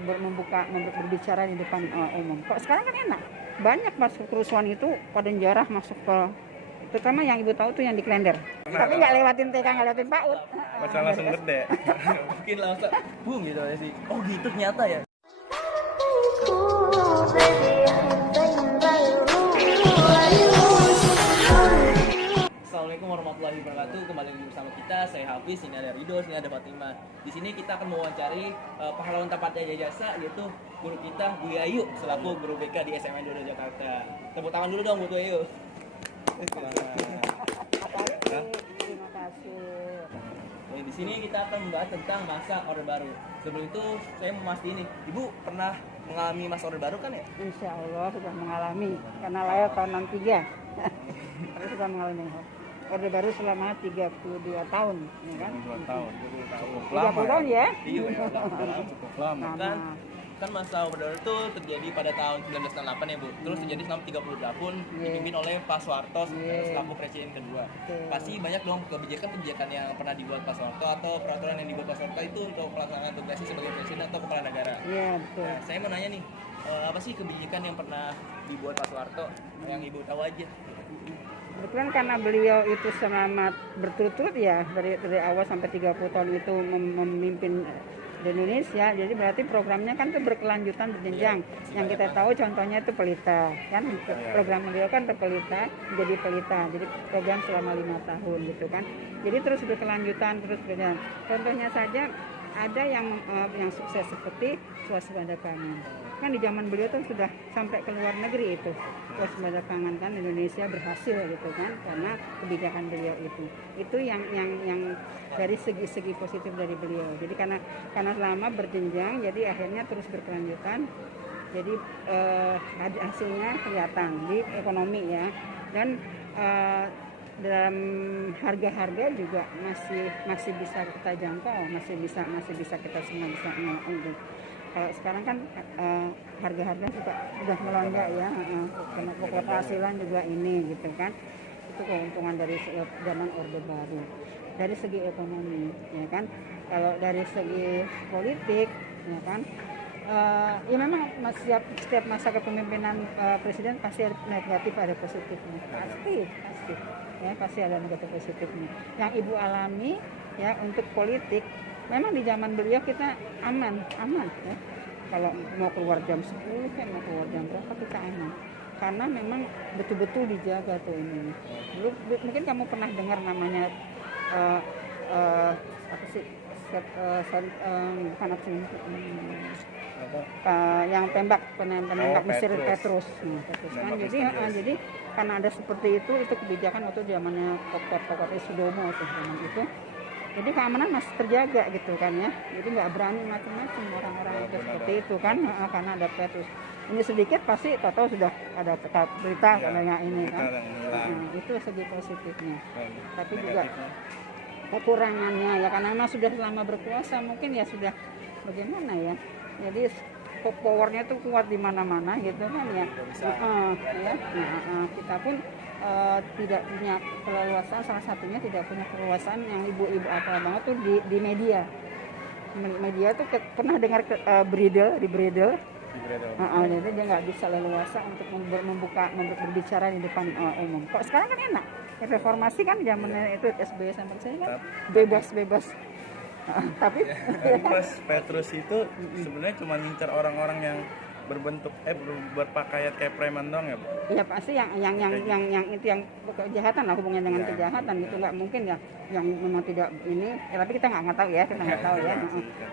berbicara di depan umum. Kok sekarang kan enak, banyak masuk kerusuhan itu pada jarah masuk ke, terutama yang ibu tahu tuh yang di Klender. Tapi nggak lewatin TK, nggak lewatin PAUD. Masa langsung gede. Mungkin langsung boom gitu ya sih. Oh gitu ternyata ya. Assalamualaikum warahmatullahi wabarakatuh. Kembali lagi bersama kita. Saya Hafiz, ini ada Rido, ini ada Fatima. Di sini kita akan mewawancari pahlawan tanpa daya jasa, yaitu guru kita Bu Yayu selaku guru BK di SMN 2 Jakarta. Tepuk tangan dulu dong buat Bu Yayu. Terima kasih. Nah, di sini kita akan membahas tentang masa Orde Baru. Sebelum itu saya mau mastiin nih, Ibu pernah mengalami masa Orde Baru kan ya? Insya Allah sudah mengalami, karena lahir tahun 63. Tapi sudah mengalami Orde Baru selama 32 tahun, ya kan? 2 tahun. Cukup 30 lama. tahun ya? Iya. Cukup lama. Kan masa Orde Baru itu terjadi pada tahun 1998 ya Bu. Terus terjadi selama 30 tahun dipimpin oleh Pak Soeharto selaku presiden kedua. Pasti banyak dong kebijakan-kebijakan yang pernah dibuat Pak Soeharto atau peraturan yang dibuat Pak Soeharto itu untuk pelaksanaan tugasnya sebagai presiden atau kepala negara. Iya, betul. Nah, saya mau nanya nih, apa sih kebijakan yang pernah dibuat Pak Soeharto yang Ibu tahu aja? Kebetulan karena beliau itu selama berturut-turut ya dari awal sampai 30 tahun itu memimpin di Indonesia, jadi berarti programnya kan tuh berkelanjutan berjenjang. Yang kita tahu contohnya itu Pelita, kan program beliau kan Pelita jadi Pelita, jadi program selama 5 tahun gitu kan. Jadi terus berkelanjutan terus berjalan. Contohnya saja ada yang sukses seperti swasembada pangan. Kan di zaman beliau tuh sudah sampai ke luar negeri itu swasembada pangan, kan Indonesia berhasil gitu kan karena kebijakan beliau itu yang dari segi positif dari beliau. Jadi karena lama berjenjang, jadi akhirnya terus berkelanjutan, jadi hasilnya kelihatan di ekonomi ya, dan dalam harga-harga juga masih bisa kita jangkau, masih bisa kita semua bisa untuk. Kalau sekarang kan harga-harga juga sudah melonjak ya, karena penghasilan juga ini gitu kan. Itu keuntungan dari zaman Orde Baru. Dari segi ekonomi, ya kan. Kalau dari segi politik, ya kan. Ya memang setiap masa kepemimpinan presiden pasti ada negatif ada positifnya, pasti ya pasti ada negatif positifnya. Yang ibu alami ya untuk politik, memang di zaman beliau kita aman ya. Kalau mau keluar jam 10 kan mau keluar jam berapa kita aman. Karena memang betul-betul dijaga tuh ini. Dulu mungkin kamu pernah dengar namanya apa sih? Yang penembak Mesir Petrus. Kan jadi karena ada seperti itu kebijakan waktu zamannya Pokok Sudomo tuh zaman itu. Jadi keamanan masih terjaga gitu kan ya. Jadi nggak berani macam-macam orang-orang itu seperti itu kan, karena ada Petrus. Ini sedikit pasti tahu sudah ada berita katanya ini kan. Itu segi positifnya. Tapi juga kekurangannya ya karena memang sudah lama berkuasa, mungkin ya sudah bagaimana ya. Jadi powernya tuh kuat di mana-mana gitu kan ya. Kita pun tidak punya keleluasaan, salah satunya tidak punya keleluasaan yang ibu-ibu apa banget tuh di media tuh pernah dengar di bredel. Jadi dia nggak bisa leluasa untuk berbicara di depan umum. Kok sekarang kan enak, reformasi kan zamannya itu SBY sampai saya kan bebas. Tapi Pas Petrus itu sebenarnya cuma ngincar orang-orang yang berbentuk berpakaian kayak preman dong ya Bu? Iya pasti yang itu yang kejahatan lah, hubungannya dengan kejahatan gitu, nggak mungkin ya yang memang tidak ini ya, tapi kita nggak tahu ya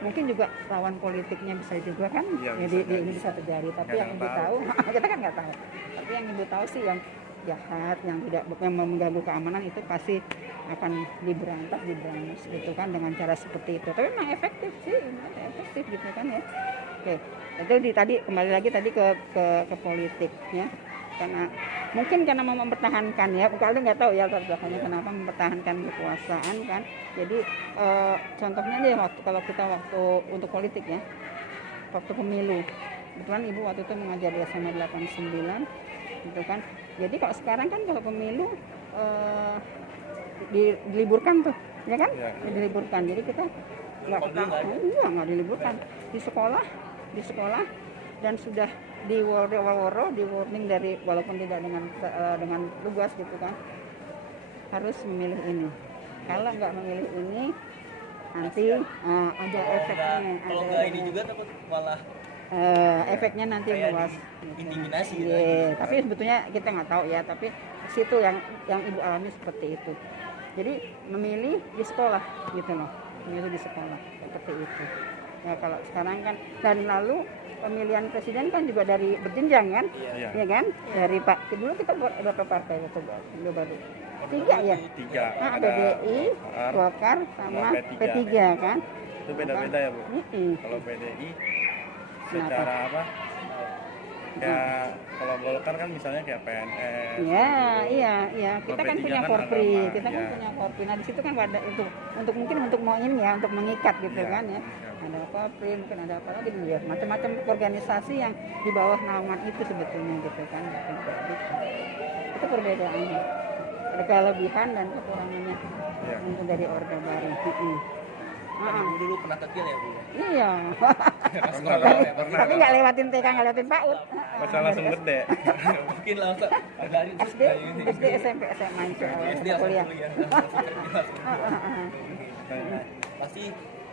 mungkin juga lawan politiknya bisa juga kan ini bisa terjadi, tapi yang ibu tahu kita kan nggak tahu, tapi yang ibu tahu sih yang jahat yang mengganggu keamanan itu pasti akan diberantas gitu kan dengan cara seperti itu, tapi memang efektif gitu kan ya. Oke, itu tadi kembali lagi tadi ke politik ya, karena mungkin karena mau mempertahankan ya, kalau nggak tahu ya belakangnya kenapa mempertahankan kekuasaan kan. Jadi contohnya deh kalau kita waktu untuk politik ya, waktu pemilu, kebetulan ibu waktu itu mengajar di SMA 89 gitu kan. Jadi kalau sekarang kan kalau pemilu diliburkan tuh ya kan, diliburkan, jadi kita nggak diliburkan di sekolah. di sekolah dan sudah di warning dari walaupun tidak dengan tugas gitu kan, harus memilih ini. Kalau nggak memilih ini nanti ada efeknya. Kalau nggak ini juga takut malah Efeknya nanti kayak luas. intimidasi gitu. Tapi sebetulnya kita nggak tahu ya. Tapi situ yang ibu alami seperti itu. Jadi memilih di sekolah gitu loh, memilih di sekolah seperti itu. Ya kalau sekarang kan dan lalu pemilihan presiden kan juga dari berjenjang kan, Iya. ya kan? Dari Pak dulu kita buat berapa partai waktu baru? 3 ya. 3 Ada PDI, Golkar sama P3 kan. Itu beda-beda ya Bu. Mm-mm. Kalau PDI secara apa? Kayak kalau Golkar kan misalnya kayak PNS. Iya. Kita kan P3 punya kan Korpri, agama, kita kan ya. punya Korpri. Nah di situ kan ada itu untuk mungkin untuk mau ini ya, untuk mengikat gitu Iya. kan ya. Ada Korpri, mungkin ada apa lagi dulu ya, macam-macam organisasi yang di bawah naungan itu sebetulnya gitu kan. Itu perbedaannya. Ada kelebihan dan kekurangannya Iya. untuk dari Orde Baru. Kan ibu dulu pernah kecil ya Bu. Iya. Pernah. Tapi nggak lewatin TK, nggak lewatin PAUD. Masa langsung gede. Mungkin langsung dari SD, SMP, SMA insya Allah SD sudah langsung kuliah. kuliah. Nah, pasti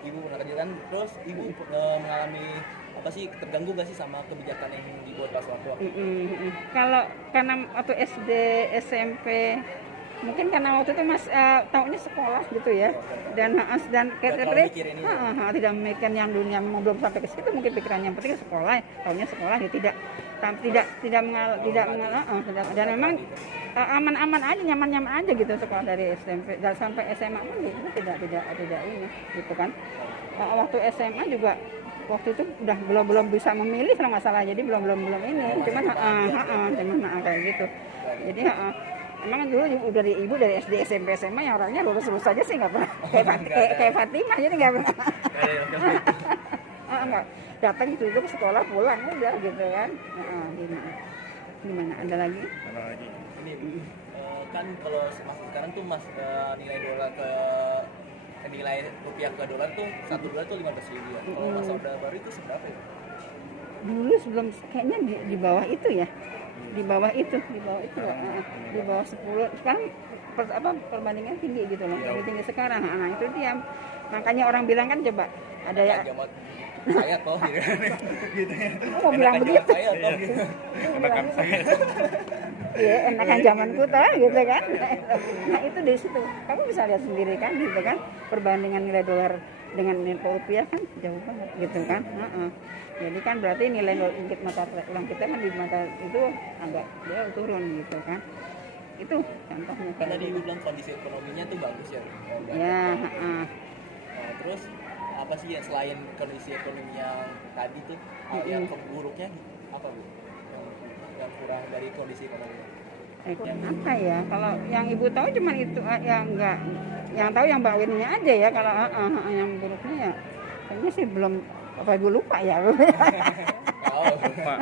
ibu pernah kerja kan, terus ibu mengalami apa sih, terganggu gak sih sama kebijakan yang dibuat Pak Soeharto? Kalau karena waktu SD, SMP, mungkin karena waktu itu taunya sekolah gitu ya, dan terlalu mikirin itu. tidak memikirkan yang dunia, memang belum sampai ke situ mungkin pikirannya, yang penting sekolah, taunya sekolah ya tidak dan memang aman-aman aja, nyaman-nyaman aja gitu sekolah dari SMP dan sampai SMA pun itu tidak ini gitu kan. Waktu SMA juga waktu itu udah belum bisa memilih kalau nggak salah, jadi belum ini, cuman kayak gitu. Jadi emang dulu dari ibu dari SD SMP SMA yang orangnya lurus aja sih, nggak pernah kayak Fatimah, jadi nggak pernah nggak datang gitu ke sekolah pulang udah gitu kan. Gimana ada lagi? Mana lagi? Ini kan kalau mas sekarang tuh nilai dolar nilai rupiah ke dolar tuh $1 tuh 15.000 ya. Kalau masa Orde Baru itu seberapa ya? Dulu sebelum kayaknya di bawah itu ya, di bawah itu di bawah 10. Sekarang perbandingan tinggi gitu loh, lebih tinggi sekarang. Nah itu dia, makanya orang bilang kan coba ada ya. Jamat saya toh gitu ya. Mau bilang begitu? Saya toh gitu. Enakan saya. Iya, enakan zamanku toh gitu kan. Nah itu dari situ kamu bisa lihat sendiri kan gitu kan, perbandingan nilai dolar dengan nilai rupiah kan jauh banget gitu kan. Jadi kan berarti nilai mata uang kita kan di mata itu agak jauh turun gitu kan. Itu contohnya. Kan tadi ibu bilang kondisi ekonominya tuh bagus ya. Ya. Nah, terus apa sih yang selain kondisi ekonomi yang tadi tuh hal yang keburuknya apa Bu? Yang kurang dari kondisi ekonomi? Apa ya, kalau yang ibu tahu cuma itu yang tahu yang bawinnya aja ya. Kalau yang buruknya ya kayaknya sih belum, apa ibu lupa ya. Lupa.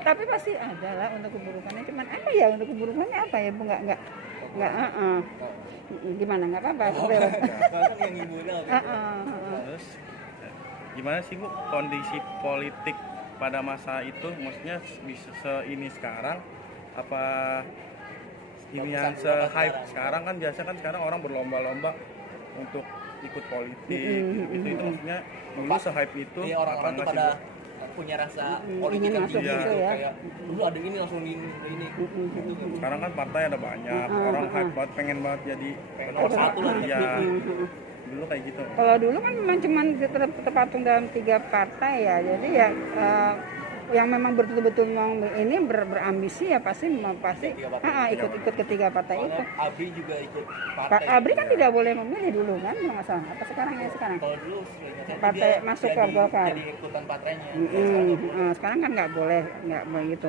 Tapi pasti ada lah untuk keburukannya, cuman apa ya untuk keburukannya apa ya Bu, nggak gimana, nggak apa-apa. Bahkan yang ibu bilang Terus gimana sih Bu kondisi politik pada masa itu, maksudnya bisa ini sekarang apa ini yang se-hype sekarang? Kan biasa kan sekarang orang berlomba-lomba untuk ikut politik itu maksudnya dulu se-hype itu orang-orang tuh nggak sih, pada Bu? punya rasa politik ingin yang masuk tinggi gitu gitu, ya. kayak dulu ada ini langsung ini gitu. Sekarang kan partai ada banyak, orang hype banget, pengen banget jadi Nomor satu lah. Iya. Dulu kayak gitu. Kalau dulu kan memang cuma terpatung dalam 3 partai ya, jadi ya yang memang betul-betul mau ini berambisi ya pasti ikut ketiga partai itu. Abri juga ikut Pak partai. Abri kan tidak boleh memilih dulu kan, nggak salah. Apa sekarang ya sekarang? Kalau dulu seingat saya Partai dia masuk ke Golkar. Jadi ikutan partainya. Sekarang kan nggak boleh begitu.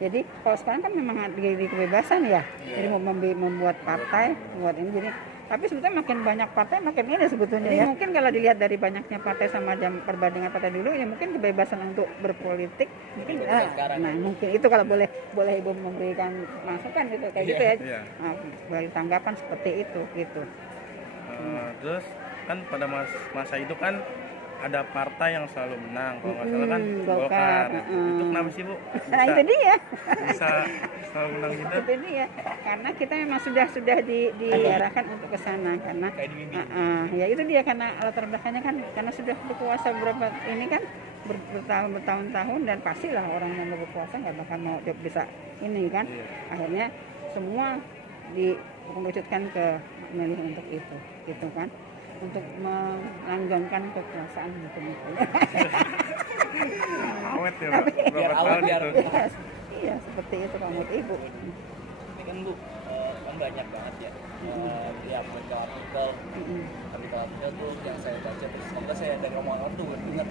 Jadi kalau sekarang kan memang di kebebasan ya. Jadi mau membuat partai, membuat ini jadi. Tapi sebetulnya makin banyak partai makin ini sebetulnya ya. Mungkin kalau dilihat dari banyaknya partai sama perbandingan partai dulu ya mungkin kebebasan untuk berpolitik mungkin mungkin itu kalau boleh ibu memberikan masukan gitu kayak gitu ya. Iya. Bagi tanggapan seperti itu gitu. Terus kan pada masa itu kan ada partai yang selalu menang, kalau nggak salah kan Golkar. Itu kenapa sih Bu? Nah itu dia. Bisa selalu menang gitu? Itu dia. Karena kita memang sudah diarahkan untuk ke sana karena ya itu dia, karena latar belakangnya kan karena sudah berkuasa beberapa ini kan bertahun-tahun dan pastilah orang yang berkuasa nggak bakal mau bisa ini kan. Akhirnya semua mengerucutkan ke memilih untuk itu gitu kan, untuk melanggengkan kekuasaan gitu. Awet ya Pak, berapa tahun biar itu? Iya seperti itu kamu ibu. ini kan Bu, kan banyak banget ya artikel tuh yang saya baca, terus semoga saya dari omongan tuh dengar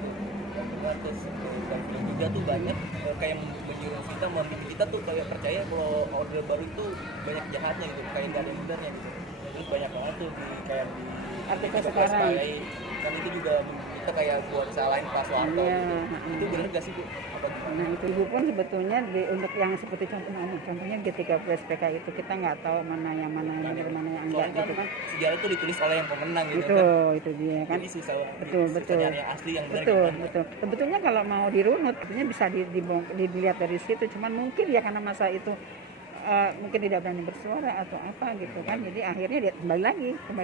terus dan juga tuh banyak kayak menyuruh kita membuat kita tuh kayak percaya kalau Orde Baru itu banyak jahatnya gitu, kayak nggak ada yang benarnya gitu. Terus banyak banget tuh kayak di Artikel sekarang kan itu juga kita kayak buat salahin Pak Soeharto itu benar nggak sih Bu? Nah itu ibu pun sebetulnya untuk yang seperti contohnya G30 SPK itu kita nggak tahu mana yang benar mana yang enggak gitu kan. Sejarah itu ditulis oleh yang pemenang gitu itu, kan. Itu dia kan. Jadi susah betul. yang asli yang benar. Betul. Sebetulnya kalau mau dirunut sebetulnya bisa dilihat dari situ, cuman mungkin ya karena masa itu mungkin tidak berani bersuara atau apa gitu kan, jadi akhirnya dia kembali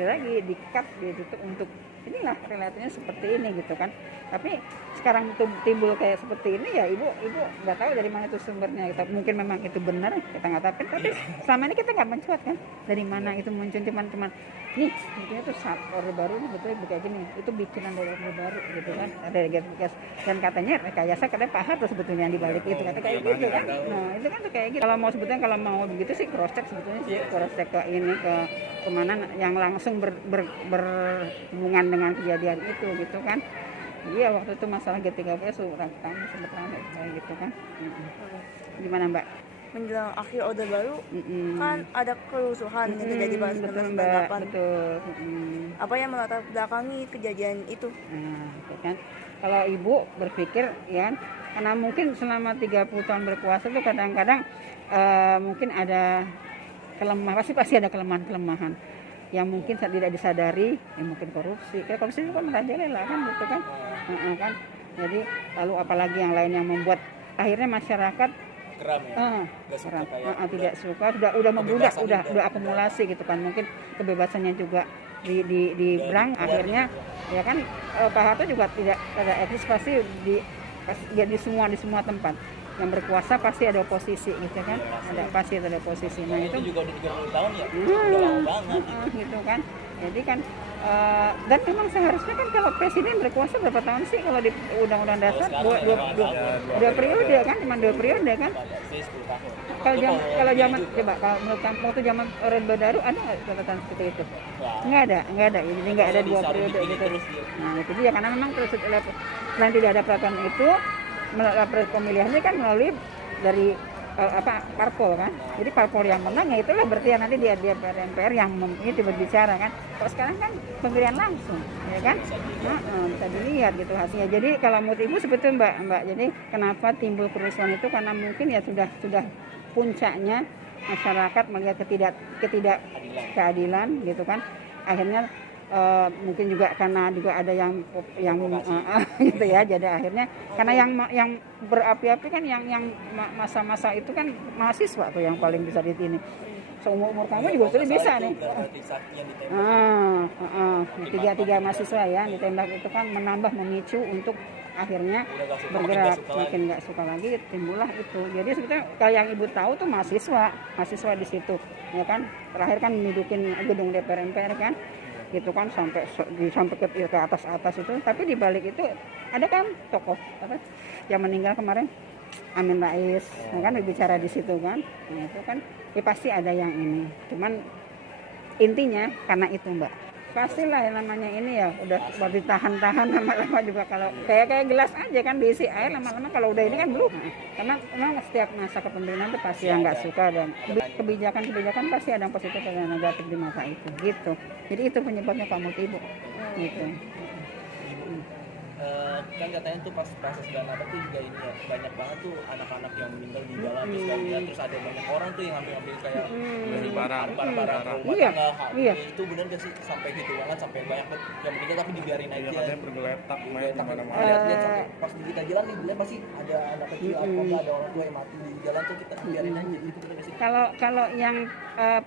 lagi di-cut, ditutup untuk inilah relatifnya seperti ini gitu kan. Tapi sekarang timbul kayak seperti ini ya ibu nggak tahu dari mana itu sumbernya gitu. Mungkin memang itu benar kita nggak tahu, tapi selama ini kita nggak mencuat kan dari mana itu muncul, cuman nih sebetulnya tuh saat Orde Baru ini betulnya kayak gini, itu bikinan dari Orde Baru gitu kan, ada gas dan katanya rekayasa katanya Pak Harto sebetulnya yang dibalik itu kata kayak gitu kan. Nah itu kan tuh kayak gitu. Kalau mau sebetulnya kalau mau begitu sih cross check sebetulnya sih, cross check ke ini ke kemana yang langsung berhubungan dengan kejadian itu gitu kan. Iya waktu itu masalah G30 sempat ramai kayak gitu kan. Gimana Mbak? Menjelang akhir Orde Baru kan ada kerusuhan yang terjadi pada 1998. Betul. Apa yang melatar belakangi kejadian itu? Nah, itu kan. Kalau ibu berpikir ya kan, karena mungkin selama 30 tahun berkuasa tuh kadang-kadang mungkin ada kelemahan, pasti ada kelemahan yang mungkin tidak disadari, ya mungkin korupsi. Kayak korupsi itu kan merajalela kan gitu kan. Kan. Jadi lalu apalagi yang lain yang membuat akhirnya masyarakat geram ya. Tidak suka, udah membludak, udah akumulasi gitu kan. Mungkin kebebasannya juga di berang akhirnya ya kan. Pak Harto juga tidak ada etis, pasti di semua tempat yang berkuasa pasti ada oposisi gitu kan. Pasti ada oposisi. Nah itu juga udah 30 tahun ya. Udah lama banget gitu kan. Jadi kan dan memang seharusnya kan kalau presiden berkuasa berapa tahun sih kalau di undang-undang dasar dua periode kan, cuma 2 periode kan. Kalau zaman coba kalau menurut kamu waktu zaman Orde Baru ada nggak catatan seperti itu? Nggak ada, jadi nggak ada 2 periode gitu. Nah itu dia karena memang selain tidak ada peraturan itu, pemilihannya kan melalui dari parpol kan. Jadi parpol yang menang ya itulah berarti ya nanti dia MPR yang itu berbicara kan. Kalau sekarang kan pemilihan langsung ya kan. Bisa dilihat gitu hasilnya. Jadi kalau menurut ibu sebetulnya Mbak, jadi kenapa timbul kerusuhan itu karena mungkin ya sudah puncaknya masyarakat melihat ketidakkeadilan gitu kan. Akhirnya mungkin juga karena juga ada yang gitu ya, jadi akhirnya karena yang berapi-api kan yang masa-masa itu kan mahasiswa tuh yang paling bisa di sini. Seumur kamu juga sudah bisa nih. Tiga mahasiswa ya ditembak itu kan menambah memicu untuk akhirnya bergerak, makin nggak suka lagi timbullah itu. Jadi sebetulnya kalau yang ibu tahu tuh mahasiswa di situ ya kan, terakhir kan mendudukin gedung DPR MPR kan gitu kan sampai ke atas itu. Tapi di balik itu ada kan tokoh yang meninggal kemarin, Amin Rais, kan berbicara di situ kan. Nah, itu kan ya pasti ada yang ini. Cuman intinya karena itu Mbak, pastilah yang namanya ini ya udah ditahan-tahan lama-lama juga. Kalau kayak gelas aja kan diisi air lama-lama, kalau udah ini kan belum. Karena memang setiap masa kepemimpinan itu pasti yang nggak suka, dan kebijakan pasti ada yang positif dan yang negatif di masa itu gitu. Jadi itu penyebabnya Pak Mut Ibu gitu. kan katanya tuh pas proses 98 tuh juga ini ya banyak banget tuh anak-anak yang meninggal di jalan terus kan ya, terus ada banyak orang tuh yang ngambil kayak dari barang rumah Iya, tangga iya. itu bener gak sih sampai gitu banget sampai banyak yang meninggal tapi dibiarin Iya, aja katanya bergeletak main di mana-mana. lihat sampai pas di kita jalan nih bilang pasti ada anak kecil atau enggak ada orang tua yang mati di jalan tuh kita biarin aja gitu bener gak sih? Kalau yang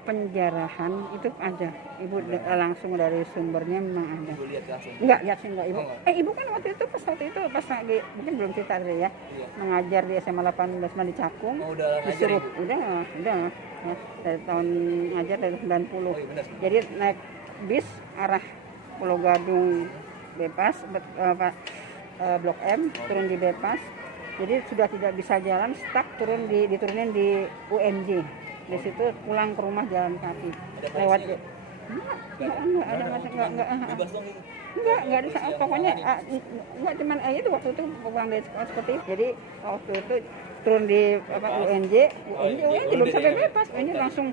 penjarahan itu ada, ibu langsung dari sumbernya memang ada. Gue lihat langsung Enggak, ya sih enggak ibu. Oh, enggak. Ibu kan waktu itu pas lagi mungkin belum cerita tadi ya. Iya. Mengajar di SMA 18 di Cakung. Oh, udah ngajar disuruh, ibu? udah ya, dari tahun ngajar dari 90. Oh, iya benar. Jadi naik bis arah Pulau Gadung bebas Blok M turun di bebas. Jadi sudah tidak bisa jalan, stuck diturunin di UMJ. Di situ pulang ke rumah jalan kaki. Lewat Bebas dong ini. enggak ada pokoknya enggak cuman itu waktu itu pulang dari sekolah seperti itu. Jadi waktu itu turun di UNJ belum sampai bebas. Ini langsung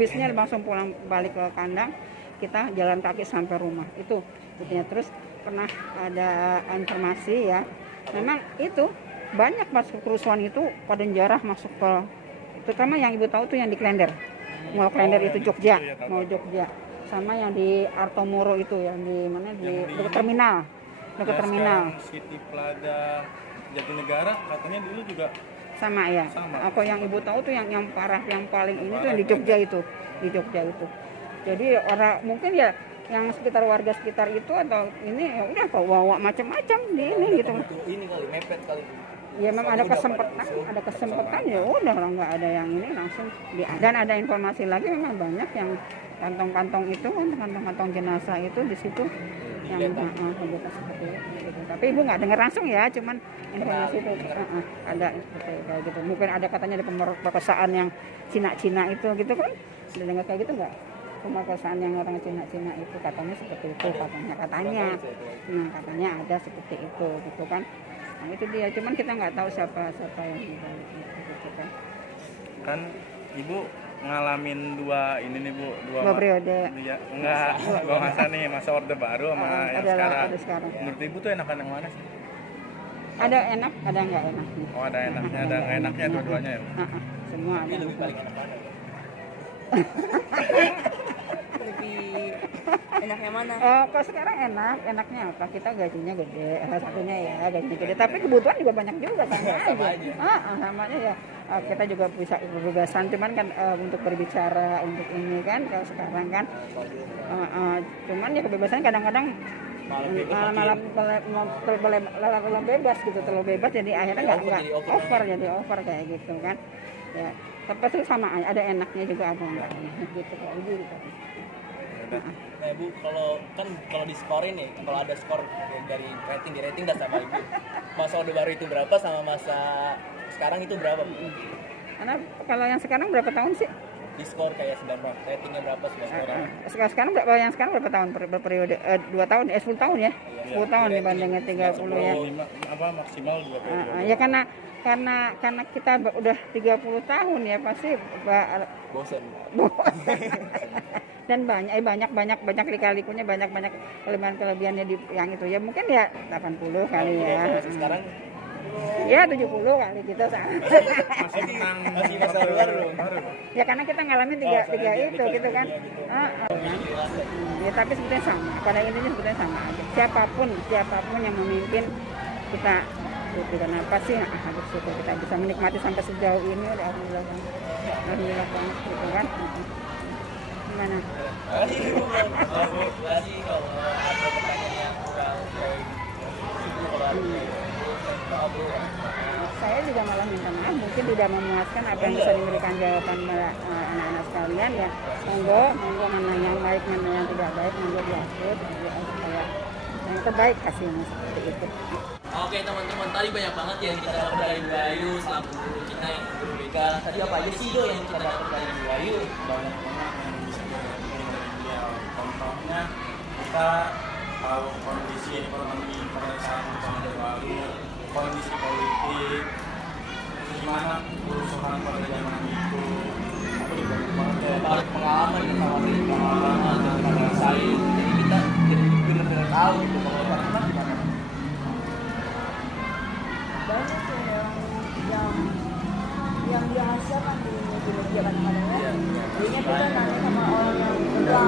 bisnya langsung pulang balik ke kandang. Kita jalan kaki sampai rumah. Itu intinya. Terus pernah ada informasi ya. Memang itu banyak masuk kerusuhan itu pada jarah masuk ke, terutama yang ibu tahu tuh yang di Klender. Mall Klender itu Jogja, Mall Jogja. Sama yang di Artomoro itu yang di mana di dekat terminal. Dekat terminal. City Plaza Jatinegara katanya dulu juga Sama ya. Sama. Apa yang ibu tahu tuh yang parah yang paling ini tuh yang di Jogja itu. Di Jogja itu. Jadi orang mungkin ya yang sekitar warga sekitar itu atau ini ya udah bawa macam-macam di ini gitu. Ini kali mepet kali. Ya memang ada kesempatan ya udah orang nggak ada yang ini langsung dan ada informasi lagi memang banyak yang kantong-kantong itu kantong-kantong jenazah itu di situ yang terlihat seperti itu. Tapi ibu nggak dengar langsung ya, cuman informasi itu ada seperti kayak gitu. Mungkin ada katanya ada pemerkosaan yang Cina-Cina itu gitu kan? Udah dengar kayak gitu nggak? Pemerkosaan yang orang Cina-Cina itu katanya seperti itu katanya. Nah katanya ada seperti itu gitu kan. Nah itu dia, cuman kita nggak tahu siapa yang dibalik itu gitu kan. Kan ibu ngalamin dua dua periode. Ya, enggak, dua masa nih, masa orde baru sama yang sekarang. Menurut ibu tuh enakan yang mana sih? Ada enak, ada nggak enak. Oh ada enaknya, ada nggak enaknya dua-duanya ya? Semua ada. Lebih paling enak mana? Lebih enaknya mana? Kalau sekarang enaknya apa? Kita gajinya gede, salah satunya ya gajinya gede. Tapi kebutuhan juga banyak juga sama aja. Sama aja ya. Kita juga bisa berbebasan, cuman kan untuk berbicara untuk ini kan kalau sekarang kan. Cuman ya kebebasan kadang-kadang malah terlalu bebas gitu, terlalu bebas jadi akhirnya nggak over kayak gitu kan. Ya, tapi itu sama aja, ada enaknya juga ada enggaknya gitu kayak gitu. Nah ibu kalau diskorin nih, kalau ada skor dari rating di rating dah sama ibu. Masa orde baru itu berapa sama masa sekarang itu berapa? Karena kalau yang sekarang berapa tahun sih? Di skor kayak 9 ratingnya berapa sekarang? Sekarang berapa yang sekarang berapa tahun berperiode? 2 tahun 10 tahun ya? 10 tahun dibandingnya 30 ya. Maksimal 2 periode. Ya karena kita udah 30 tahun ya pasti Bosan. Dan banyak lika-likunya banyak kelebihannya di yang itu ya mungkin ya 80 kali ya. Sekarang ya 70 kali gitu Masih masa baru. Ya karena kita ngalamin tiga itu gitu kan. Ya tapi sebetulnya sama. Pada intinya sebetulnya sama aja. Siapapun yang memimpin kita kenapa sih harus syukur kita bisa menikmati sampai sejauh ini udah alhamdulillah banget gitu kan. Gimana? Saya juga malah minta maaf mungkin tidak memuaskan apa yang bisa diberikan jawaban anak-anak sekalian ya. Monggo mana yang baik mana yang tidak baik monggo diatur supaya yang terbaik hasilnya seperti itu. Oke teman-teman, tadi banyak banget ya yang kita dapat dari Bu Ayu selaku guru kita yang guru BK. Tadi apa aja sih Do yang kita dapat dari Bu Ayu? Banyak yang bisa dia. Contohnya kita tahu kondisi ekonomi pada saat orde baru, kondisi politik, gimana kerusuhan pada zaman itu. Aku juga banyak Pengalaman dari saya. Jadi kita benar-benar tahu gitu bahwa bisa kan di media kadang-kadang ya. Jadinya kita nanya sama orang yang udah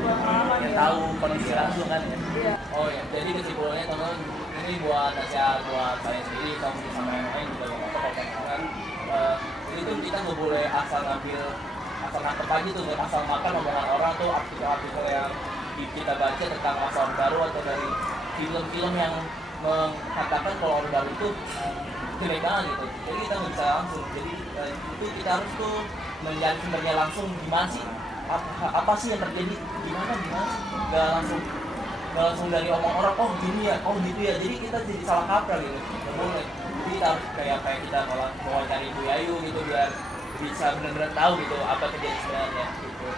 berpengalaman yang ya. tahu kondisi langsung kan ya. Iya. Oh ya, jadi kesimpulannya teman-teman ini buat nasihat buat kalian sendiri, kamu sama yang lain juga nggak apa-apa kan. Jadi tuh kita nggak boleh asal nangkep aja tuh, asal makan omongan orang tuh artikel-artikel yang kita baca tentang masa Orde Baru atau dari film-film yang mengatakan kalau Orde Baru itu jelek banget gitu. Jadi kita nggak bisa langsung. Jadi itu kita harus tuh mencari sumbernya langsung gimana sih, apa sih yang terjadi, gimana sih, nggak langsung dari omong orang, oh gini ya, oh gitu ya. Jadi kita jadi salah kaprah gitu. Nggak boleh. Jadi kita harus kayak kita kalau mau cari Ibu Yayu gitu biar bisa benar-benar tahu gitu apa terjadi sebenarnya gitu.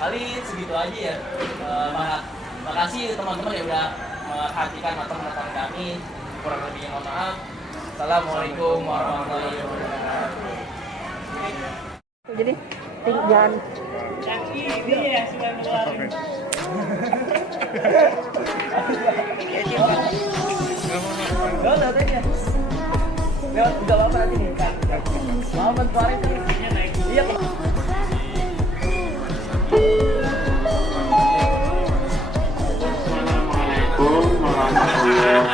Kali segitu aja ya. Makasih teman-teman yang udah memperhatikan atau menonton kami. Kurang lebihnya mohon maaf. Assalamualaikum warahmatullahi wabarakatuh. Jadi jangan Yang ini ya sudah ngeluarin. Gak ada aja. Gak apa-apa nanti nih kan. Mau keluarin terus. Iya. Assalamualaikum warahmatullahi